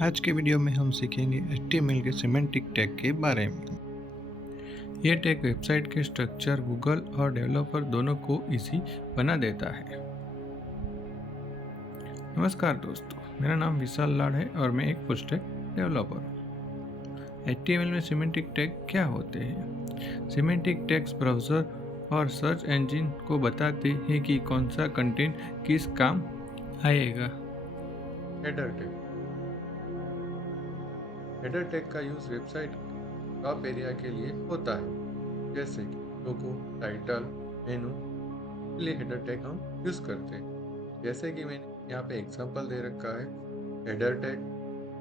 आज के वीडियो में हम सीखेंगे HTML के सिमेंटिक टैग के बारे में। ये टैग वेबसाइट के स्ट्रक्चर, गूगल और डेवलपर दोनों को इजी बना देता है। नमस्कार दोस्तों, मेरा नाम विशाल लाड है और मैं एक फुल स्टैक डेवलपर हूँ। HTML में सिमेंटिक टैग क्या होते हैं? सिमेंटिक टैग्स ब्राउज़र और सर्च इंजन को बताते हैं कि कौन सा कंटेंट किस काम आएगा। Header tag. हेडर टैग का यूज़ वेबसाइट टॉप एरिया के लिए होता है, जैसे कि लोगो, टाइटल, मेनू के लिए हेडर टैग हम यूज़ करते हैं। जैसे कि मैंने यहाँ पे एग्जांपल दे रखा है। हेडर टैग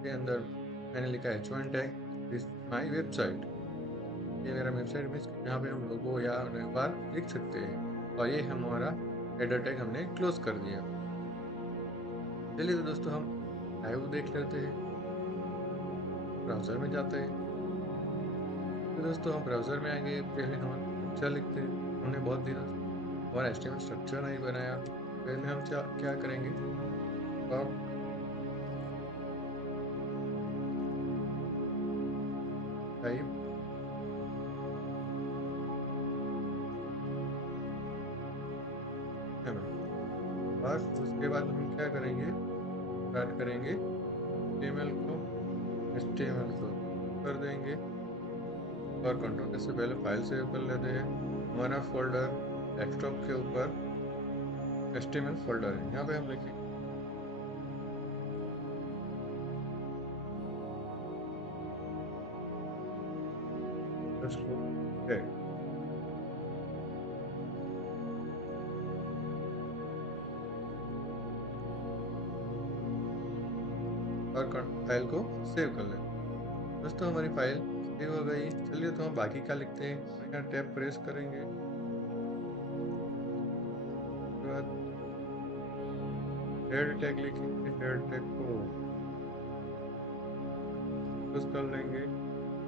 के अंदर मैंने लिखा H1 tag, this my website. ये मेरा वेबसाइट मीन्स यहाँ पे हम लोगो या बार लिख सकते हैं, और ये हमारा हेडर टैग हमने क्लोज कर दिया। चलिए तो दोस्तों हम लाइव देख लेते हैं। ब्राउज़र में जाते हैं। तो दोस्तों हम ब्राउज़र में आएंगे, पहले हम स्ट्रक्चर लिखते हैं। हमने बहुत दिनों से हमारा HTML स्ट्रक्चर नहीं बनाया। पहले हम क्या करेंगे, अब टाइप और उसके बाद हम क्या करेंगे, स्टार्ट करेंगे HTML को कर देंगे और कंट्रोल से पहले फाइल सेव कर लेते हैं। हमारा फोल्डर डेस्कटॉप के ऊपर HTML फोल्डर है, यहाँ पे हम लिखेंगे टैग और फाइल को सेव कर लेते हैं। दोस्तों हमारी फाइल सेव हो गई। चलिए तो हम बाकी क्या लिखते हैं। हम यहाँ टैब प्रेस करेंगे, उसके बाद हेड टैग लिखेंगे। हेड टैग को यूज कर लेंगे।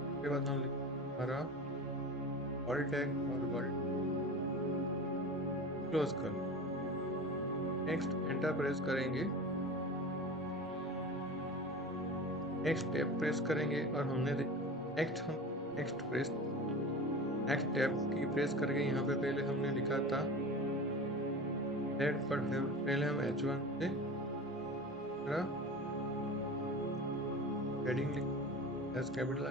उसके बाद हम लिखेंगे हमारा वर्ड टैग और वर्ड क्लोज कर लेंगे। नेक्स्ट एंटर प्रेस करेंगे, नेक्स्ट टैब प्रेस करेंगे और हमने नेक्स्ट प्रेस नेक्स्ट टैब की प्रेस करके यहाँ पे पहले हमने लिखा था हेड, पर पहले हम H1 से हेडिंग लिख एस कैपिटल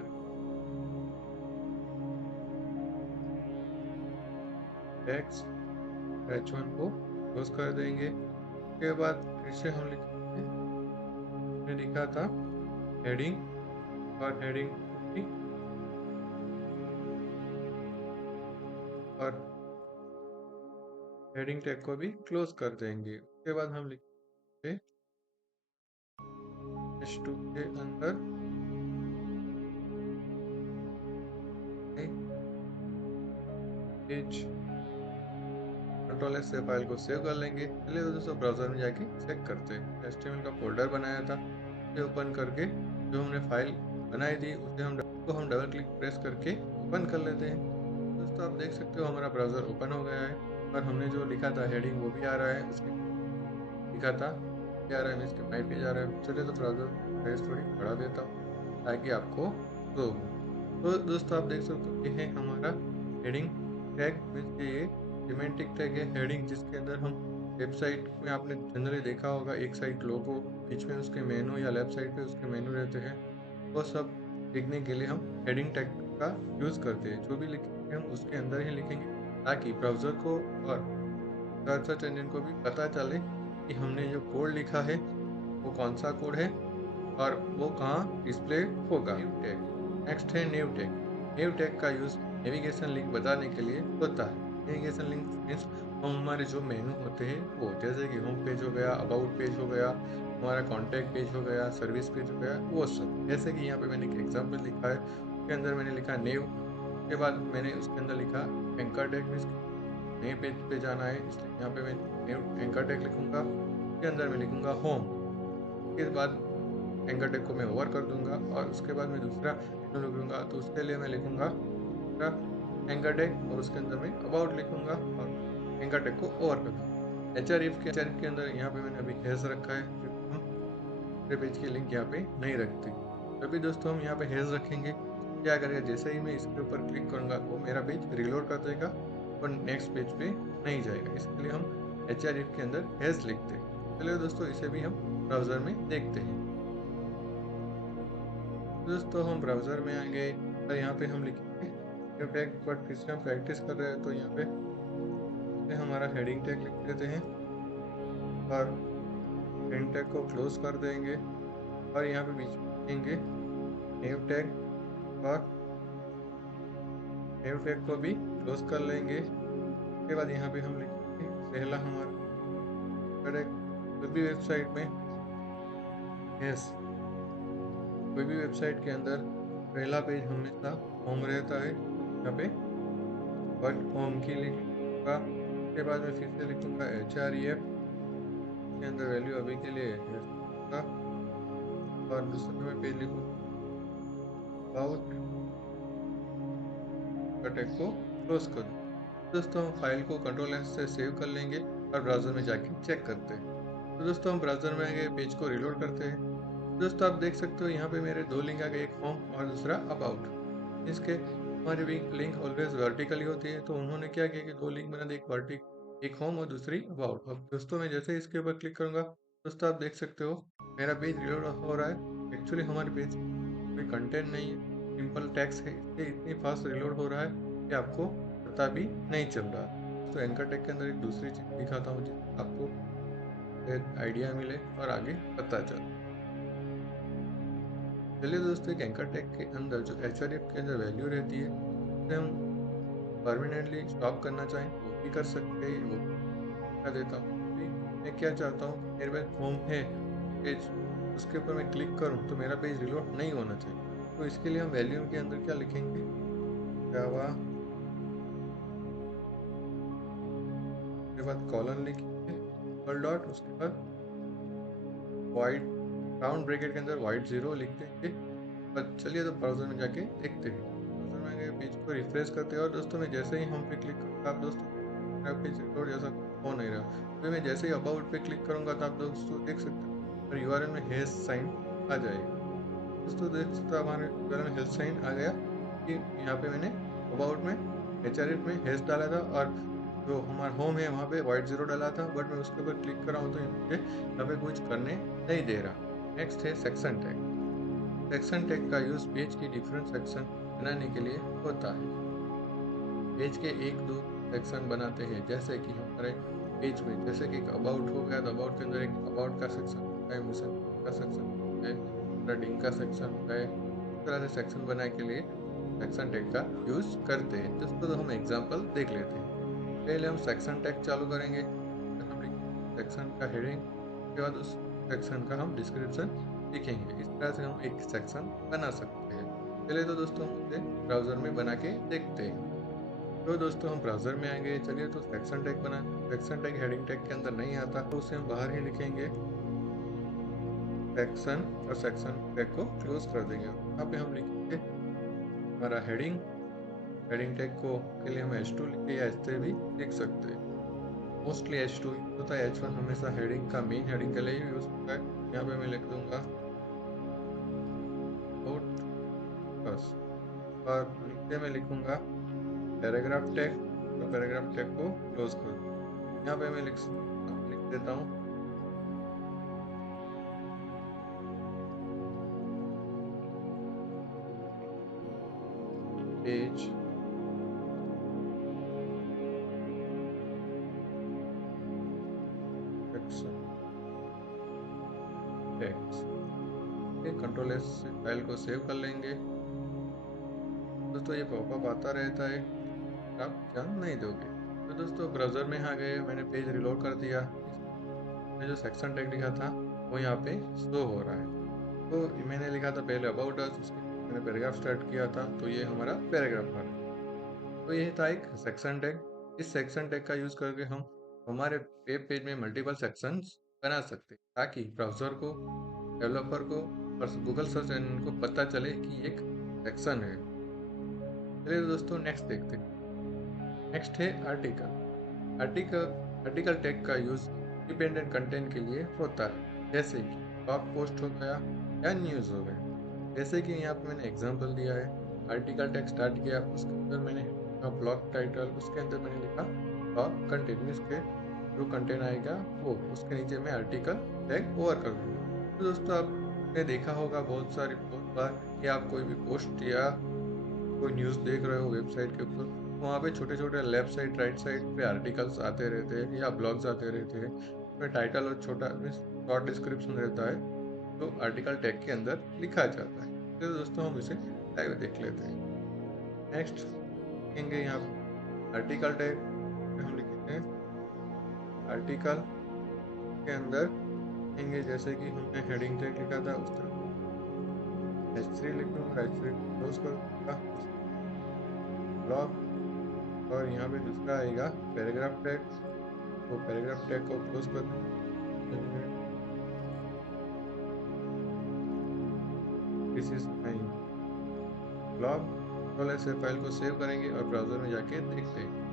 टेक्स्ट H1 को क्लोज कर देंगे। उसके बाद फिर से हम लिखेंगे, हमने लिखा था हेडिंग और हेडिंग और हेडिंग टैग को भी क्लोज कर देंगे। उसके बाद हम लिखेंगे H2 के अंदर पेज, कंट्रोल एस से फाइल को सेव कर लेंगे। चलिए तो दोस्तों ब्राउजर में जाके चेक करते हैं। HTML का फोल्डर बनाया था, उसे ओपन करके जो हमने फाइल बनाई थी उसे हम डबल क्लिक प्रेस करके ओपन कर लेते हैं। दोस्तों आप देख सकते हो हमारा ब्राउजर ओपन हो गया है और हमने जो लिखा था हेडिंग वो भी आ रहा है, उसके लिखा था क्या आ रहा है, मीन्स माई पेज आ रहा है। चलिए तो ब्राउजर साइज थोड़ी बढ़ा देता हूँ ताकि आपको शो हो। तो दोस्तों आप देख सकते हो ये है हमारा हेडिंग टैग, मीन्स ये सिमेंटिक टैग है हेडिंग, जिसके अंदर हम वेबसाइट में आपने जनरली देखा होगा एक साइड लोगो, बीच में उसके मेनू या लेफ्ट साइड पे उसके मेनू रहते हैं। वो सब लिखने के लिए हम हेडिंग टैग का यूज़ करते हैं। जो भी लिखेंगे हम उसके अंदर ही लिखेंगे ताकि ब्राउज़र को और सर्च इंजन को भी पता चले कि हमने जो कोड लिखा है वो कौन सा कोड है और वो कहाँ डिस्प्ले होगा। New tag. नेक्स्ट है न्यू टैग। न्यू टैग का यूज़ नेविगेशन लिंक बताने के लिए होता है। नेविगेशन लिंक मीन्स हम हमारे जो मेनू होते हैं वो, जैसे कि होम पेज हो गया, अबाउट पेज हो गया, हमारा कॉन्टैक्ट पेज हो गया, सर्विस पेज हो गया, वो सब। जैसे कि यहाँ पे मैंने एक एग्जाम्पल लिखा है, उसके अंदर मैंने लिखा न्यू, उसके बाद मैंने उसके अंदर लिखा एंकर टैग, मीन्स नए पेज पे जाना है, इसलिए यहाँ पे मैं न्यू एंकर टैग लिखूंगा। उसके अंदर मैं लिखूंगा होम, उसके बाद एंकर टैग को मैं ओवर कर दूंगा और उसके बाद मैं दूसरा मेनू लिखूंगा, तो उसके लिए मैं लिखूंगा दूसरा एंकर टैग और उसके अंदर मैं अबाउट लिखूंगा और एंकर टैग को ओवर कर दूंगा। एचआरइफ के अंदर यहाँ पे मैंने अभी हैज रखा है, फिर हम मेरे पेज की लिंक यहाँ पे नहीं रखती। तभी दोस्तों हम यहाँ पे हैश रखेंगे। क्या करेगा, जैसे ही मैं इसके ऊपर क्लिक करूँगा वो मेरा पेज रिलोड कर देगा और नेक्स्ट पेज पे नहीं जाएगा। इसके लिए हम href के अंदर हैश लिखते हैं। चलिए दोस्तों इसे भी हम ब्राउज़र में देखते हैं। तो दोस्तों हम ब्राउज़र में आएंगे और यहाँ पे हम लिखेंगे न्यू टैग, बट फिर से हम प्रैक्टिस कर रहे हैं तो यहाँ पे हमारा हेडिंग टैग लिख देते हैं और हेडिंग टैग को क्लोज कर देंगे और यहाँ पे बीच में लिखेंगे न्यू टैग और न्यू टैग को भी क्लोज कर लेंगे। उसके बाद यहाँ पे हम लिखेंगे पहला हमारा कोई भी वेबसाइट में यस कोई भी वेबसाइट के अंदर पहला पेज हमेशा होम रहता है। तो यहाँ पे वर्ड होम की लिखूंगा। उसके बाद में फिर से लिखूंगा href के अंदर वैल्यू अभी के लिए yes लिखूंगा और दूसरा मैं पेज लिखूंगा अबाउट टैग को क्लोज कर दूँ। दोस्तों हम फाइल को कंट्रोल एस से सेव कर लेंगे और ब्राउज़र में जाके चेक करते हैं। तो दोस्तों हम ब्राउज़र में आगे पेज को रिलोड करते हैं। दोस्तों आप देख सकते हो यहाँ पे मेरे दो लिंक आ गए, एक होम और दूसरा अबाउट। इसके हमारी लिंक ऑलवेज वर्टिकली होती है, तो उन्होंने क्या किया कि दो लिंक बना दी, एक होम और दूसरी अबाउट। अब दोस्तों मैं जैसे इसके ऊपर क्लिक करूंगा दोस्तों आप देख सकते हो मेरा पेज रिलोड हो रहा है। एक्चुअली हमारे पेज कोई कंटेंट नहीं है, सिंपल टेक्स्ट है, इसलिए इतनी फास्ट रिलोड हो रहा है कि आपको पता भी नहीं चल रहा। तो एंकर टेक के अंदर एक दूसरी चीज़ दिखाता हूँ जिससे आपको आइडिया मिले और आगे पता चले। चलिए दोस्तों एक एंकर टेक के अंदर जो href के अंदर वैल्यू रहती है उसे हम परमानेंटली स्टॉप करना चाहें वो भी कर सकते हैं। वो बता देता हूँ कि मैं क्या चाहता हूँ कि मेरे पास होम है पेज, उसके ऊपर मैं क्लिक करूँ तो मेरा पेज रिलोड नहीं होना चाहिए। तो इसके लिए हम वैल्यू के अंदर क्या लिखेंगे, जावा के बाद कॉलन लिखेंगे डबल डॉट, उसके बाद वाइड राउंड ब्रैकेट के अंदर वाइड जीरो लिख देंगे। और चलिए तो ब्राउज़र में जाके देखते हैं। ब्राउज़र में आगे पेज को रिफ्रेश करते हैं और दोस्तों मैं जैसे ही होम पे क्लिक करूँगा आप दोस्तों मेरा पेज रिलोड जैसा हो नहीं रहा। तो मैं जैसे ही अबाउट पे क्लिक करूँगा तो आप दोस्तों देख सकते हो और यूआरएल में हैश साइन आ जाएगा। दोस्तों देख सकते हो हमारे यूआरएल में हैश साइन आ गया कि यहाँ पे मैंने अबाउट में href में हैश डाला था और जो हमारा होम है वहाँ पे वाइट जीरो डाला था, बट मैं उसके ऊपर क्लिक कर रहा हूँ तो मुझे यहाँ पे कुछ करने नहीं दे रहा। नेक्स्ट है सेक्शन टैग। सेक्शन टैग का यूज पेज की डिफरेंट सेक्शन बनाने के लिए होता है। पेज के एक दो सेक्शन बनाते हैं, जैसे कि हमारे पेज में जैसे कि अबाउट हो गया तो अबाउट के अंदर एक अबाउट का सेक्शन होता है, मिशन का सेक्शन होता है, रेटिंग का सेक्शन होता है। इस तरह से सेक्शन बनाने के लिए सेक्शन टैग का यूज करते हैं। दोस्तों तो हम एग्जांपल देख लेते हैं। पहले हम सेक्शन टैग चालू करेंगे, हम लिखेंगे सेक्शन का हेडिंग, उसके बाद उस सेक्शन का हम डिस्क्रिप्शन लिखेंगे। इस तरह से हम एक सेक्शन बना सकते हैं। चलिए तो दोस्तों हम उसे ब्राउज़र में बना के देखते हैं। तो दोस्तों हम ब्राउज़र में आएंगे। चलिए तो सेक्शन टैग बना, सेक्शन टैग हेडिंग टैग के अंदर नहीं आता तो उसे हम बाहर ही लिखेंगे सेक्शन और सेक्शन टैग को क्लोज कर देंगे। यहाँ पे हम लिखेंगे हमारा हेडिंग, हेडिंग टैग को के लिए हम h2 लिखे या h3 भी लिख सकते हैं। मोस्टली h2 यूज होता है, h1 हमेशा हेडिंग का मेन हेडिंग के लिए यूज होता है। यहाँ पे मैं लिख दूंगा आउट बस और नीचे में लिखूंगा पैराग्राफ टैग और पैराग्राफ टैग को क्लोज कर दूँ। यहाँ पे मैं लिख देता हूँ page section tags. Control S से फाइल को सेव कर लेंगे। दोस्तों ये पॉपअप आता रहता है, आप ध्यान नहीं दोगे। तो दोस्तों ब्राउज़र में आ गए, मैंने पेज रिलोड कर दिया। इसमें जो सेक्शन टैग लिखा था वो यहाँ पे शो हो रहा है। तो मैंने लिखा था पहले अबाउट अस, उसके मैंने पैराग्राफ स्टार्ट किया था तो ये हमारा पैराग्राफ आ रहा है। तो ये था एक सेक्शन टैग। इस सेक्शन टैग का यूज़ करके हम हमारे वेब पेज में मल्टीपल सेक्शंस बना सकते हैं ताकि ब्राउज़र को, डेवलपर को और गूगल सर्च इंजन को पता चले कि एक सेक्शन है। चलिए दोस्तों नेक्स्ट देखते हैं। नेक्स्ट है आर्टिकल। आर्टिकल आर्टिकल टैग का यूज़ इंडिपेंडेंट कंटेंट के लिए होता है, जैसे कि ब्लॉग पोस्ट हो गया या न्यूज़ हो गया। जैसे कि यहाँ पे मैंने एग्जांपल दिया है, आर्टिकल टैग स्टार्ट किया, उसके अंदर मैंने ब्लॉग टाइटल, उसके अंदर मैंने लिखा ब्लॉग कंटेंट, मीन्स के जो कंटेंट आएगा वो उसके नीचे मैं आर्टिकल टैग ओवर कर दूंगा। तो दोस्तों आपने देखा होगा बहुत बार कि आप कोई भी पोस्ट या कोई न्यूज़ देख रहे हो वेबसाइट के ऊपर, तो वहाँ पे छोटे छोटे लेफ्ट साइड राइट साइड पे आर्टिकल्स आते रहते हैं या ब्लॉग्स आते रहते हैं, उसमें टाइटल और छोटा मीन्स शॉर्ट डिस्क्रिप्शन रहता है, तो आर्टिकल टैग के अंदर लिखा जाता है। तो दोस्तों हम इसे लाइव देख लेते हैं। नेक्स्ट लिखेंगे यहाँ पे आर्टिकल टैग, हम लिखेंगे आर्टिकल के अंदर लिखेंगे जैसे कि हमने हेडिंग टैग लिखा था उस तरह H3 लिख दूंगा, H3 क्लोज कर दूंगा, ब्लॉग, और यहाँ पे दूसरा आएगा पैराग्राफ टैग, तो पैराग्राफ टैग को क्लोज कर देंगे। This is my blog, control से फाइल को सेव करेंगे और ब्राउजर में जाके देखते हैं।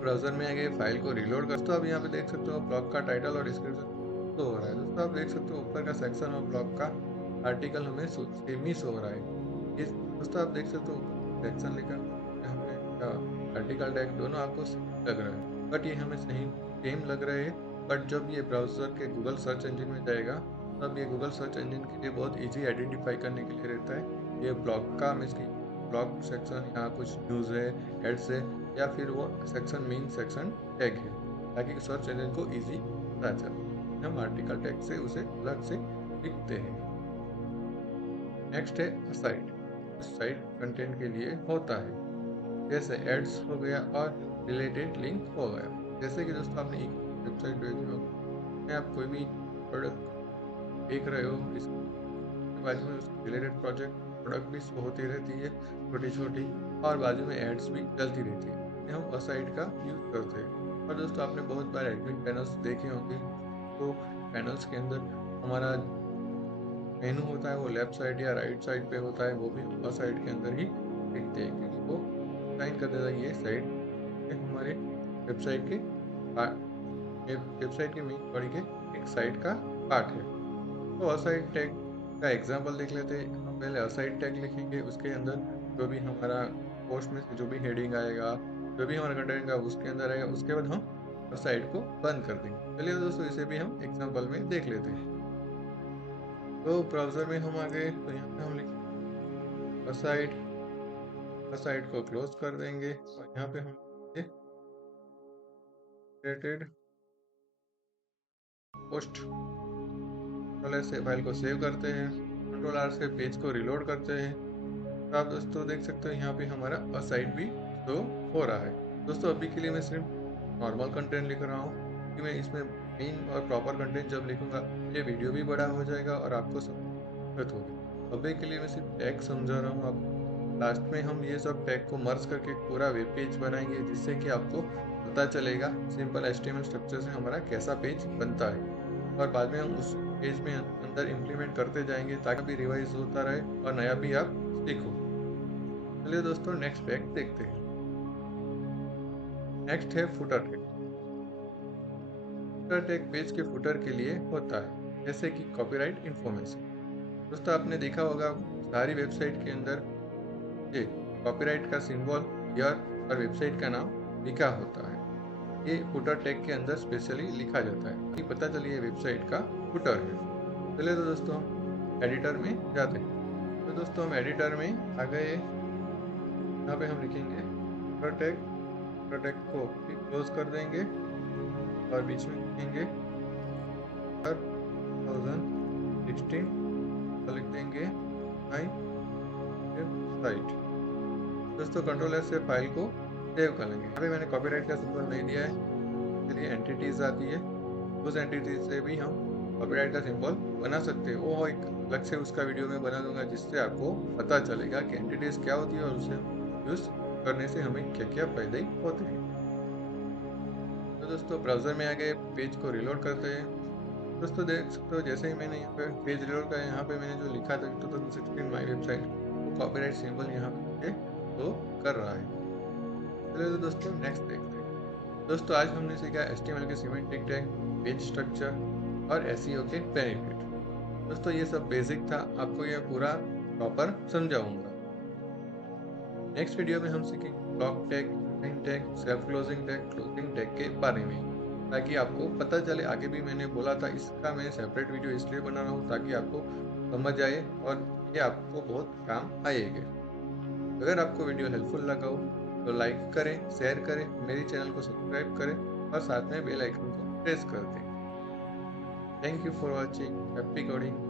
ब्राउजर में आगे फाइल को रिलोड कर, तो आप यहाँ पे देख सकते हो ब्लॉग का टाइटल और डिस्क्रिप्शन शो हो रहा है। दोस्तों आप देख सकते हो ऊपर का सेक्शन और ब्लॉग का आर्टिकल हमें सेम ही शो हो रहा है। ये दोस्तों आप देख सकते हो ऊपर सेक्शन लिखा हमने आर्टिकल टैग दोनों आपको सेम लग रहा है, बट ये हमें सही सेम लग रहे हैं। बट जब ये ब्राउजर के गूगल सर्च इंजन में जाएगा, तब ये गूगल सर्च इंजन के लिए बहुत ईजी आइडेंटिफाई करने के लिए रहता है। ये ब्लॉग का मीन्स की ब्लॉग सेक्शन, यहाँ कुछ न्यूज़ है, एड्स है, या फिर वो सेक्शन मेन सेक्शन टैग है, ताकि सर्च इंजन को इजी पता चले। हम आर्टिकल टैग से उसे अलग से लिखते हैं। नेक्स्ट है असाइड, साइट कंटेंट के लिए होता है, जैसे एड्स हो गया और रिलेटेड लिंक हो गया। जैसे कि दोस्तों आपने एक वेबसाइट देखी होगी, आप कोई भी प्रोडक्ट देख रहे हो, इसके बाजू में उसके रिलेटेड प्रोजेक्ट प्रोडक्ट भी शो होती रहती है छोटी छोटी, और बाजू में एड्स भी चलती रहती है। ये हम असाइड का यूज़ करते हैं। और दोस्तों आपने बहुत बार एडमिन पैनल्स देखे होंगे, तो पैनल्स के अंदर हमारा मेनू होता है वो लेफ्ट साइड या राइट साइड पे होता है, वो भी हम असाइड के अंदर ही देखते हैं, क्योंकि वो साइन कर देता है ये साइड हमारे वेबसाइट के वेबसाइट के मेन बॉडी के एक साइड का पार्ट है। तो असाइड टैग का एग्जांपल देख लेते हैं। हम पहले असाइड टैग लिखेंगे, उसके अंदर जो भी हमारा पोस्ट में से जो भी हेडिंग आएगा, जो भी हमारा कंटेंट का उसके अंदर आएगा, उसके बाद हम असाइड को बंद कर देंगे। चलिए दोस्तों इसे भी हम एग्जांपल में देख लेते हैं। तो ब्राउजर में हम आ गए, तो यहाँ पे हम लिखेंगे असाइड, असाइड को क्लोज कर देंगे, और यहाँ पे हम क्रिएटेड पोस्ट, कंट्रोल से फाइल को सेव करते हैं, कंट्रोल आर से पेज को रिलोड करते हैं। तो आप दोस्तों देख सकते हो यहाँ पे हमारा असाइड भी शो हो रहा है। दोस्तों अभी के लिए मैं सिर्फ नॉर्मल कंटेंट लिख रहा हूँ, कि मैं इसमें मेन और प्रॉपर कंटेंट जब लिखूंगा ये वीडियो भी बड़ा हो जाएगा और आपको दिक्कत होगी। अभी के लिए मैं सिर्फ टैग समझा रहा हूँ आपको। लास्ट में हम ये सब टैग को मर्ज करके एक पूरा वेब पेज बनाएंगे, जिससे कि आपको पता चलेगा सिंपल एचटीएमएल स्ट्रक्चर से हमारा कैसा पेज बनता है, और बाद में हम उस पेज में अंदर इम्प्लीमेंट करते जाएंगे, ताकि भी रिवाइज होता रहे और नया भी आप सीखो। चलिए दोस्तों नेक्स्ट टैग देखते हैं। नेक्स्ट है footer tag. Footer tag page के फुटर के लिए होता है, जैसे कि कॉपीराइट इंफॉर्मेशन। दोस्तों आपने देखा होगा सारी वेबसाइट के अंदर ये कॉपीराइट का सिंबल, ईयर और वेबसाइट का नाम लिखा होता है। ये फुटर टैग के अंदर स्पेशली लिखा जाता है, ताकि पता चलिए वेबसाइट का फुटर है। चलिए तो दोस्तों हम एडिटर में जाते हैं। तो दोस्तों हम एडिटर में आ गए, यहाँ पे हम लिखेंगे फुटर टैग, फुटर टैग को भी क्लोज कर देंगे, और बीच में लिखेंगे 2016 और लिख देंगे माई वेबसाइट। दोस्तों कंट्रोल एस से फाइल को सेव कर लेंगे। यहाँ पे मैंने कॉपीराइट का सिंबल नहीं दिया है, इसलिए एंटिटीज आती है, उस एंटिटीज से भी हम कॉपीराइट का सिंबल बना सकते हैं। वो एक अलग से उसका वीडियो में बना दूंगा, जिससे आपको पता चलेगा कि एंटिटीज क्या होती है और उसे यूज करने से हमें क्या क्या फायदे होते हैं। तो दोस्तों ब्राउजर में आगे पेज को रिलोड करते हैं। दोस्तों देख सकते हो जैसे ही मैंने यहाँ पे पेज रिलोड किया, यहाँ पे मैंने जो लिखा था 2016 माई वेबसाइट, वो कॉपीराइट सिंबल यहाँ पे तो कर रहा है। चलिए तो दोस्तों नेक्स्ट देखते हैं। दोस्तों आज हमने सीखा HTML के सिमेंटिक टैग, पेज स्ट्रक्चर और एसईओ के बेनिफिट। दोस्तों ये सब बेसिक था, आपको ये पूरा प्रॉपर समझाऊंगा। नेक्स्ट वीडियो में हम सीखेंगे block tag, inline tag, self closing tag, closing tag के बारे में, ताकि आपको पता चले। आगे भी मैंने बोला था इसका मैं सेपरेट वीडियो इसलिए बना रहा हूँ ताकि आपको समझ आए और ये आपको बहुत काम आएगा। अगर आपको वीडियो हेल्पफुल लगा हो तो लाइक करें, शेयर करें, मेरी चैनल को सब्सक्राइब करें और साथ में बेल आइकन को प्रेस कर दें। Thank you for watching. Happy coding.